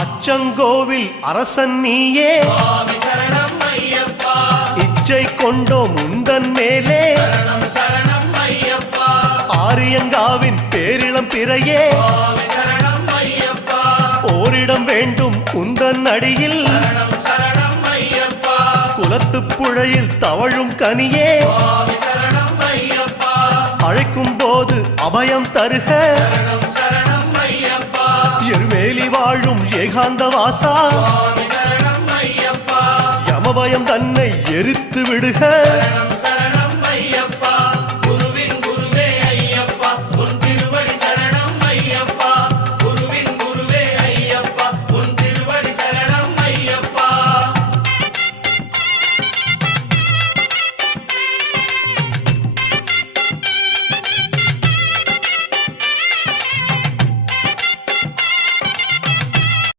அச்சங்கோவில் அரசன் நீயே சுவாமி சரணம் ஐயப்பா. இச்சை கொண்டோம் உந்தன் மேலே சரணம் சரணம் ஐயப்பா. ஆரியங்காவின் பேரிளம் பிறையே சுவாமி சரணம் ஐயப்பா. ஓரிடம் வேண்டும் உந்தன் அடியில் சரணம் சரணம் ஐயப்பா. குலத்துப் புழையில் தவழும் கனியே சுவாமி சரணம் ஐயப்பா. அழைக்கும் போது அபயம் தருக சரணம் சரணம் ஐயப்பா. எருமேலி வாழும் ஏகாந்த வாசா சுவாமி சரணம் ஐயப்பா. யமபயம் தன்னை எரித்து விடுக சரணம்